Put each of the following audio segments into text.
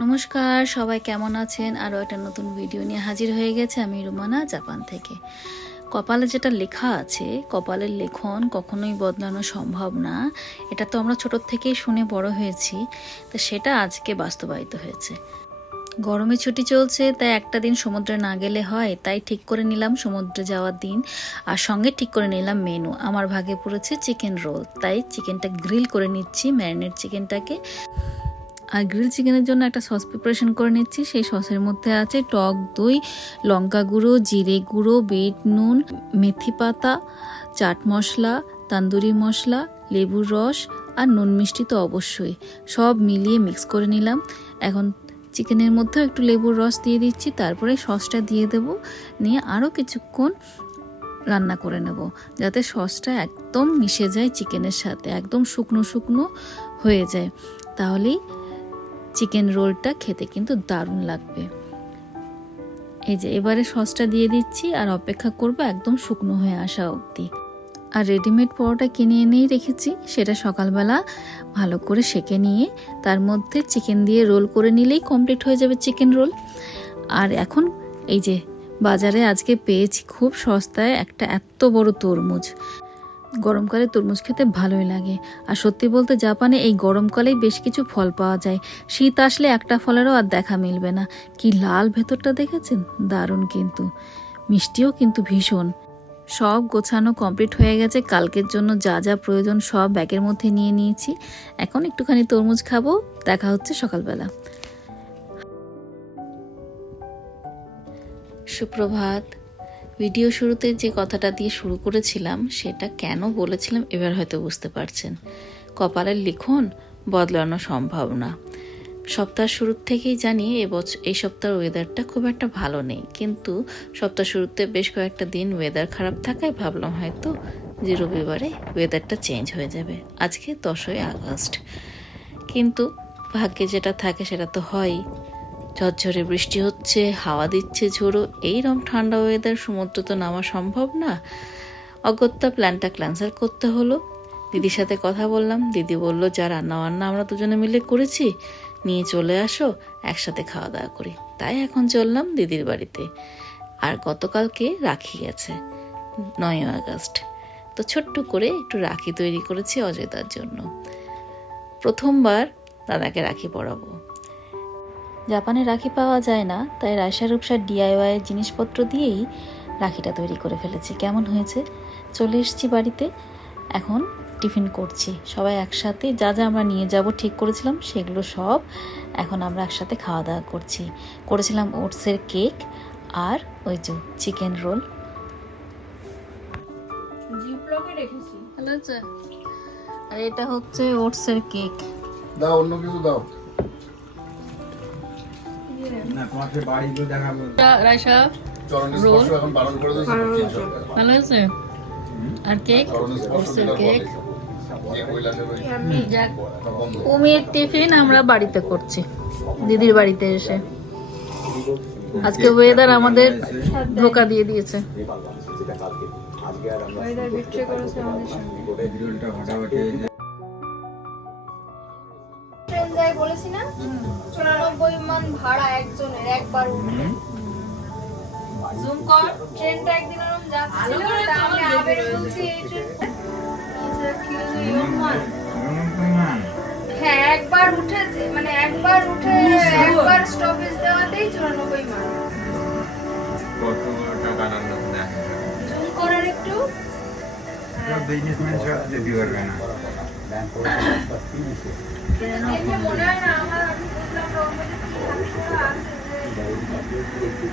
নমস্কার, সবাই কেমন আছেন? আরও একটা নতুন ভিডিও নিয়ে হাজির হয়ে গেছে আমি রুমানা, জাপান থেকে। কপালে যেটা লেখা আছে, কপালের লেখন কখনোই বদলানো সম্ভব না। এটা তো আমরা ছোটোর থেকেই শুনে বড় হয়েছি, তো সেটা আজকে বাস্তবায়িত হয়েছে। গরমের ছুটি চলছে, তাই একটা দিন সমুদ্রে না গেলে হয়, তাই ঠিক করে নিলাম সমুদ্রে যাওয়ার দিন। আর সঙ্গে ঠিক করে নিলাম মেনু। আমার ভাগে পড়েছে চিকেন রোল, তাই চিকেনটা গ্রিল করে নিচ্ছি, ম্যারিনেট চিকেনটাকে। আর গ্রিল চিকেনের জন্য একটা সস প্রিপারেশন করে নিচ্ছি। সেই সসের মধ্যে আছে টক দই, লঙ্কা গুঁড়ো, জিরে গুঁড়ো, বিট নুন, মেথি পাতা, চাট মশলা, তান্দুরি মশলা, লেবুর রস আর নুন মিষ্টি তো অবশ্যই। সব মিলিয়ে মিক্স করে নিলাম। এখন চিকেনের মধ্যেও একটু লেবুর রস দিয়ে দিচ্ছি, তারপরে সসটা দিয়ে দেব। নিয়ে আরও কিছুক্ষণ রান্না করে নেব, যাতে সসটা একদম মিশে যায় চিকেনের সাথে, একদম শুকনো শুকনো হয়ে যায়। তাহলেই চিকেন রোলটা খেতে কিন্তু দারুণ লাগবে। এই যে এবারে সসটা দিয়ে দিচ্ছি আর অপেক্ষা করব একদম শুকনো হয়ে আসা অবধি। আর রেডিমেড পরোটা কিনে এনেই রেখেছি, সেটা সকালবেলা ভালো করে সেঁকে নিয়ে তার মধ্যে চিকেন দিয়ে রোল করে নিলেই কমপ্লিট হয়ে যাবে চিকেন রোল। আর এখন এই যে বাজারে আজকে পেয়েছি খুব সস্তায় একটা এত বড় তরমুজ। গরমকালে তরমুজ খেতে ভালোই লাগে। আর সত্যি বলতে জাপানে এই গরমকালেই বেশ কিছু ফল পাওয়া যায়। শীত আসলে একটা ফলেরও আর দেখা মিলবে না। কি লাল ভেতরটা দেখেছেন? দারুণ, কিন্তু মিষ্টিও কিন্তু ভীষণ। সব গোছানো কমপ্লিট হয়ে গেছে। কালকের জন্য যা যা প্রয়োজন সব ব্যাগের মধ্যে নিয়ে নিয়েছি। এখন একটুখানি তরমুজ খাবো। দেখা হচ্ছে সকালবেলা। সুপ্রভাত। ভিডিও শুরুতে যে কথাটা দিয়ে শুরু করেছিলাম সেটা কেন বলেছিলাম এবার হয়তো বুঝতে পারছেন। কপালের লিখন বদলানো সম্ভব না। সপ্তাহ শুরুর থেকেই জানি এই সপ্তাহের ওয়েদারটা খুব একটা ভালো নেই, কিন্তু সপ্তাহ শুরুতে বেশ কয়েকটা দিন ওয়েদার খারাপ থাকায় ভাবলাম হয়তো যে রবিবারে ওয়েদারটা চেঞ্জ হয়ে যাবে। আজকে 10ই আগস্ট, কিন্তু ভাগ্যে যেটা থাকে সেটা তো হয়ই। ঝরঝরে বৃষ্টি হচ্ছে, হাওয়া দিচ্ছে ঝোড়ো। এইরকম ঠান্ডা ওয়েদার সমুদ্র তো নামা সম্ভব না। অগত্যা প্ল্যানটা ক্যান্সেল করতে হলো। দিদির সাথে কথা বললাম, দিদি বলল যা রান্না বান্না আমরা দুজনে মিলে করেছি নিয়ে চলে আসো, একসাথে খাওয়া দাওয়া করি। তাই এখন চললাম দিদির বাড়িতে। আর গতকালকে রাখি গেছে, 9 আগস্ট। তো ছোট্ট করে একটু রাখি তৈরি করেছি অজয়দার জন্য। প্রথমবার দাদাকে রাখি পরাবো। জাপানে রাখি পাওয়া যায় না, তাই রায়সা রূপসার DIY জিনিসপত্র দিয়েই রাখিটা তৈরি করে ফেলেছি। কেমন হয়েছে? চলে এসেছি বাড়িতে, এখন টিফিন করছি। সবাই একসাথে যা যা আমরা নিয়ে যাব ঠিক করেছিলাম সেগুলো সব এখন আমরা একসাথে খাওয়া দাওয়া করছি। করেছিলাম ওটসের কেক আর ওই যে চিকেন রোল। আর এটা হচ্ছে ওটসের কেক। দাও, অন্য কিছু দাও না, তোমাকে বাড়ি গিয়ে দেখাবো। রায়সা চরণ স্পর্শ এখন বারণ করে দিয়েছে। ভালো আছে। আর কেক, ওটসের কেক। কুমির টিফিন আমরা বাড়িতে করছি, দিদির বাড়িতে এসে। আজকে ওয়েদার আমাদের ধোকা দিয়ে দিয়েছে। ট্রেন যায় বলেছি না, 94 মান ভাড়া একজনের একবার উঠলে। জুম কর, ট্রেনটা একদিন এরকম যাচ্ছিল, তা আমি আবেরে বলছি এই ট্রেন হ্যাঁ একবার উঠেছে, মানে একবার উঠে একবার স্টপেজ দেওয়াতেই 94 মান। কত টাকা রান্না না জুম করার একটু বিজনেসম্যান সব দিতে পারবে না। দেখে মনে হয় না আমার, আমি বুঝলাম না ওর মধ্যে কি আছে যে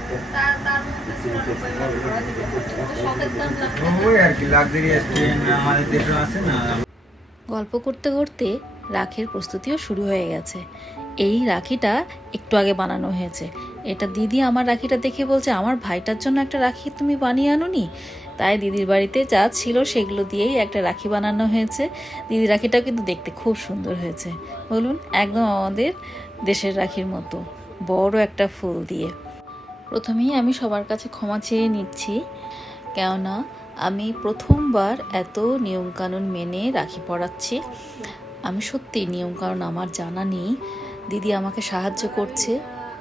তার মধ্যে 94 মান ভাড়া দিতে হচ্ছে। শখের দাম লাগবে ওই আর কি, লাক্সারিয়াস ট্রেন আমাদের দেশে আছে না। গল্প করতে করতে রাখির প্রস্তুতিও শুরু হয়ে গেছে। এই রাখিটা একটু আগে বানানো হয়েছে। এটা দিদি আমার রাখিটা দেখে বলছে আমার ভাইটার জন্য একটা রাখি তুমি বানিয়ে আনোনি। তাই দিদির বাড়িতে যা ছিল সেগুলো দিয়েই একটা রাখি বানানো হয়েছে। দিদির রাখিটাও কিন্তু দেখতে খুব সুন্দর হয়েছে, বলুন, একদম আমাদের দেশের রাখির মতো বড় একটা ফুল দিয়ে। প্রথমেই আমি সবার কাছে ক্ষমা চেয়ে নিচ্ছি, কেননা আমি প্রথমবার এত নিয়মকানুন মেনে রাখি পরাচ্ছি। আমি সত্যি নিয়মকানুন আমার জানা নেই, দিদি আমাকে সাহায্য করছে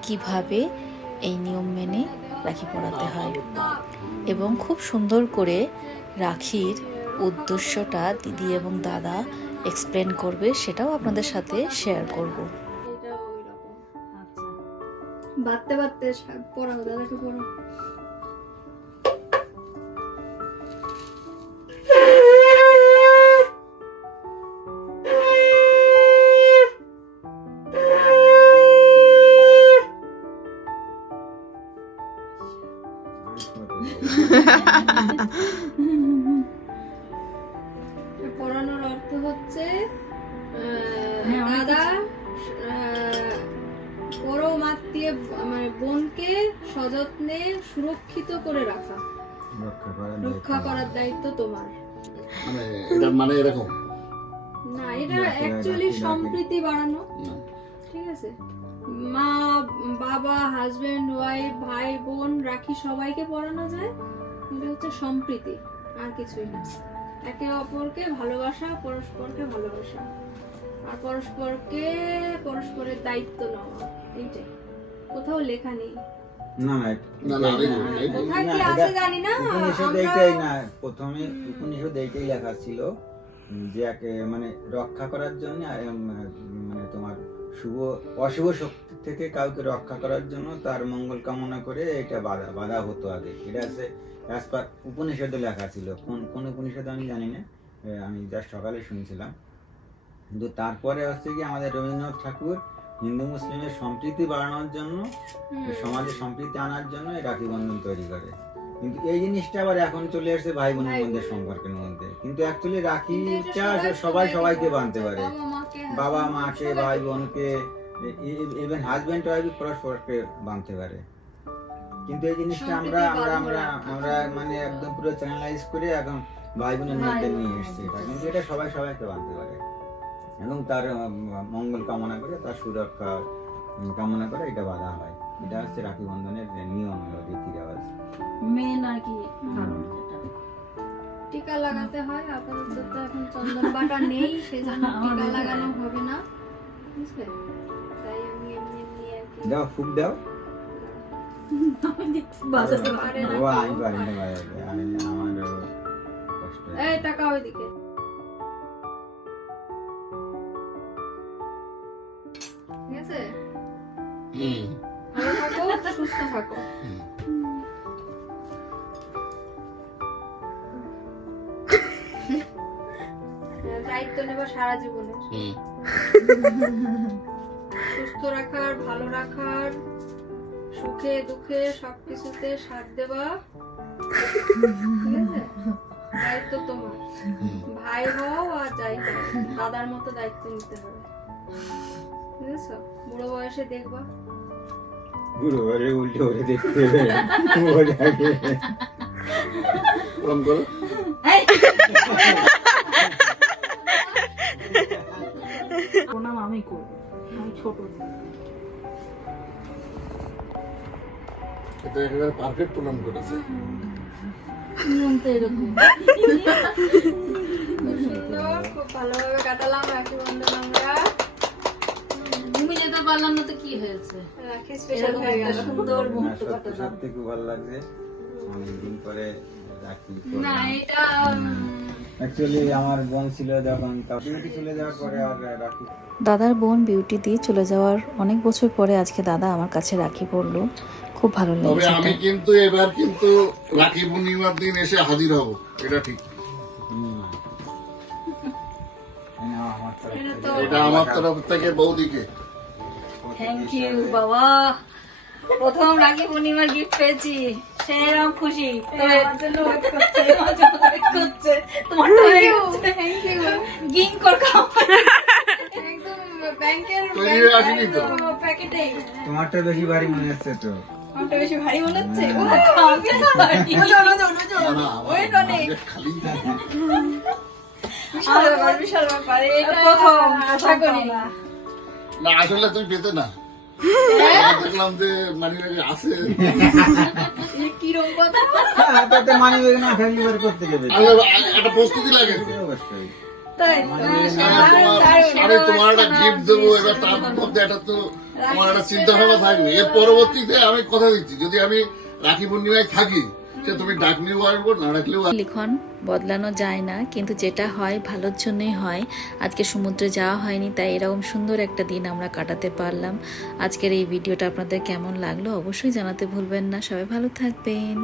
কিভাবে এই নিয়ম মেনে রাখি পরাতে হয়, এবং খুব সুন্দর করে রাখির উদ্দেশ্যটা দিদি এবং দাদা এক্সপ্লেন করবে, সেটাও আপনাদের সাথে শেয়ার করব। এটা ওই রকম বাঁধতে বাঁধতে পড়াও, দাদাকে পড়াও। পড়ানোর অর্থ হচ্ছে দাদা পরম আত্মীয় মানে বোনকে সযত্নে সুরক্ষিত করে রাখা, রক্ষা করার দায়িত্ব তোমার। মানে এটা মানে এরকম না, এটা অ্যাকচুয়ালি সম্প্রীতি বাড়ানো, ঠিক আছে? মা বাবা হাজবেন্ড ওয়াইফ ভাই বোন রাখি সবাইকে পড়ানো যায়, এটা হচ্ছে সম্প্রীতি, আর কিছুই না। একে অপরকে ভালোবাসা, পরস্পরকে ভালোবাসা, আর পরস্পরের দায়িত্ব নেওয়া, এইটাই। কোথাও লেখা নেই। না না না না কোথায় কি আছে জানি না। উপনিষদ এইটাই না, প্রথমে উপনিষদ এইটাই লেখা ছিল যে একে মানে রক্ষা করার জন্য, মানে তোমার অশুভ শক্তি থেকে কাউকে রক্ষা করার জন্য তার মঙ্গল কামনা করে এটা বাধা হতো আগে। এটা আছে উপনিষদে লেখা ছিল, কোন উপনিষদ আমি জানি না, আমি জাস্ট সকালে শুনছিলাম। কিন্তু তারপরে হচ্ছে কি আমাদের রবীন্দ্রনাথ ঠাকুর হিন্দু মুসলিমের সম্প্রীতি বাড়ানোর জন্য, সমাজে সম্প্রীতি আনার জন্য এই রাখি বন্ধন তৈরি করে। কিন্তু এই জিনিসটা আবার এখন চলে আসছে ভাই বোনের মধ্যে সম্পর্কের মধ্যে। কিন্তু অ্যাকচুয়ালি রাখিটা সবাইকে বাঁধতে পারে, বাবা মাকে ভাই বোনকে, ইভেন হাজবেন্ড ওয়াইফ পরস্পরকে বাঁধতে পারে। কিন্তু এই জিনিসটা আমরা আমরা আমরা আমরা মানে একদম পুরো চ্যানেলাইজ করে এখন ভাই বোনের মধ্যে নিয়ে এসেছি এটা। কিন্তু এটা সবাইকে বাঁধতে পারে এবং তার মঙ্গল কামনা করে, তার সুরক্ষা কামনা করে এটা বাধা হয়। এটা হচ্ছে রাখি বন্ধনের নিয়ম, রীতি রেওয়াজ মেন আর কি। টিকা লাগাতে হয়, আপাতত তো এখন চন্দন বাটা নেই, সেজন্য টিকা লাগানো হবে না, বুঝলে? তাই আমি এমনি আর কি দাও, ফুক দাও। বাজাতে পারে না। ও আমি পারি না বাজাতে, আমার কষ্ট হয়। এই টাকা ওইদিকে। ঠিক আছে, ভালো থাকো, সুস্থ থাকো। দায়িত্ব নেবা সারা জীবনের, সুস্থ রাখার, ভালো রাখার, সুখে দুঃখে সবকিছুতে সাথ দেবা, ঠিক আছে? দায়িত্ব তোমার। ভাই হও আর যাই হও, দাদার মতো দায়িত্ব নিতে হবে, বুঝেছো? বুড়ো বয়সে দেখবা বুড়ো বয়সে উল্টে ওরে দেখতে হবে। প্রণাম করো। প্রণাম আমি করবো, আমি ছোট। এটা একেবারে পারফেক্ট প্রণাম করেছে। নিয়ম তো এরকম। খুব সুন্দর, খুব ভালোভাবে কাটালাম রাখি বন্ধন আমরা। তুমি যেতে পারলাম না তো কি হয়েছে? রাখি স্পেশাল হয়ে গেল। সুন্দর মুহূর্ত সত্যি কাটালাম। সত্যি খুব ভালো লাগছে, অনেকদিন পরে রাখি। না, এটা অ্যাকচুয়ালি আমার বোন ছিল যখন, বিউটি চলে যাওয়ার পরে আর রাখি। দাদার বোন বিউটি দিয়ে চলে যাওয়ার অনেক বছর পরে আজকে দাদা আমার কাছে রাখি পড়লো, খুব ভালো তবে লেগেছে। আমি কিন্তু এবার কিন্তু রাখি পূর্ণিমার দিন এসে হাজির হব, এটা ঠিক। এটা আমার তরফ থেকে বৌদিকে। থ্যাংক ইউ বাবা, প্রথম রাখি পূর্ণিমার গিফট পেয়েছি, সেরকম খুশি। আমার জন্য ওয়েট করছে, আমার জন্য ওয়েট করছে। তোমারটা হয়ে গেছে। Thank you. গিং কর খাও। একদম ব্যাংকের তৈরি হয়ে আসেনি তো? প্যাকেটেই। তোমারটা বেশি ভারী মনে হচ্ছে তো। আমারটা বেশি ভারী মনে হচ্ছে। না, না, ওয়েট অনেক। আমার খালি বিশাল ব্যাপার, এটা প্রথম আশা করি না। না, আসলে তুমি পেতে না। দেখলাম যে মানিব্যাগে আছে। কিরম কথা? তাতে মানি ব্যাগ না থাকলে এবার করতে যাবে। আসলে একটা প্রস্তুতি লাগে। অবশ্যই। আমি তোমার একটা গিফট দেবো, এবার তার মধ্যে একটা তো আমার একটা চিন্তা ভাবনা থাকবে। এর পরবর্তীতে আমি কথা দিচ্ছি, যদি আমি রাখি পূর্ণিমায় থাকি, সে তুমি ডাকলেও আসবো, না ডাকলেও আসবো। লিখন বদলানো যায় না, কিন্তু যেটা হয় ভালোর জন্যই হয়। আজকে সমুদ্রে যাওয়া হয়নি, তাই এরকম সুন্দর একটা দিন আমরা কাটাতে পারলাম। আজকের এই ভিডিওটা আপনাদের কেমন লাগলো অবশ্যই জানাতে ভুলবেন না। সবাই ভালো থাকবেন।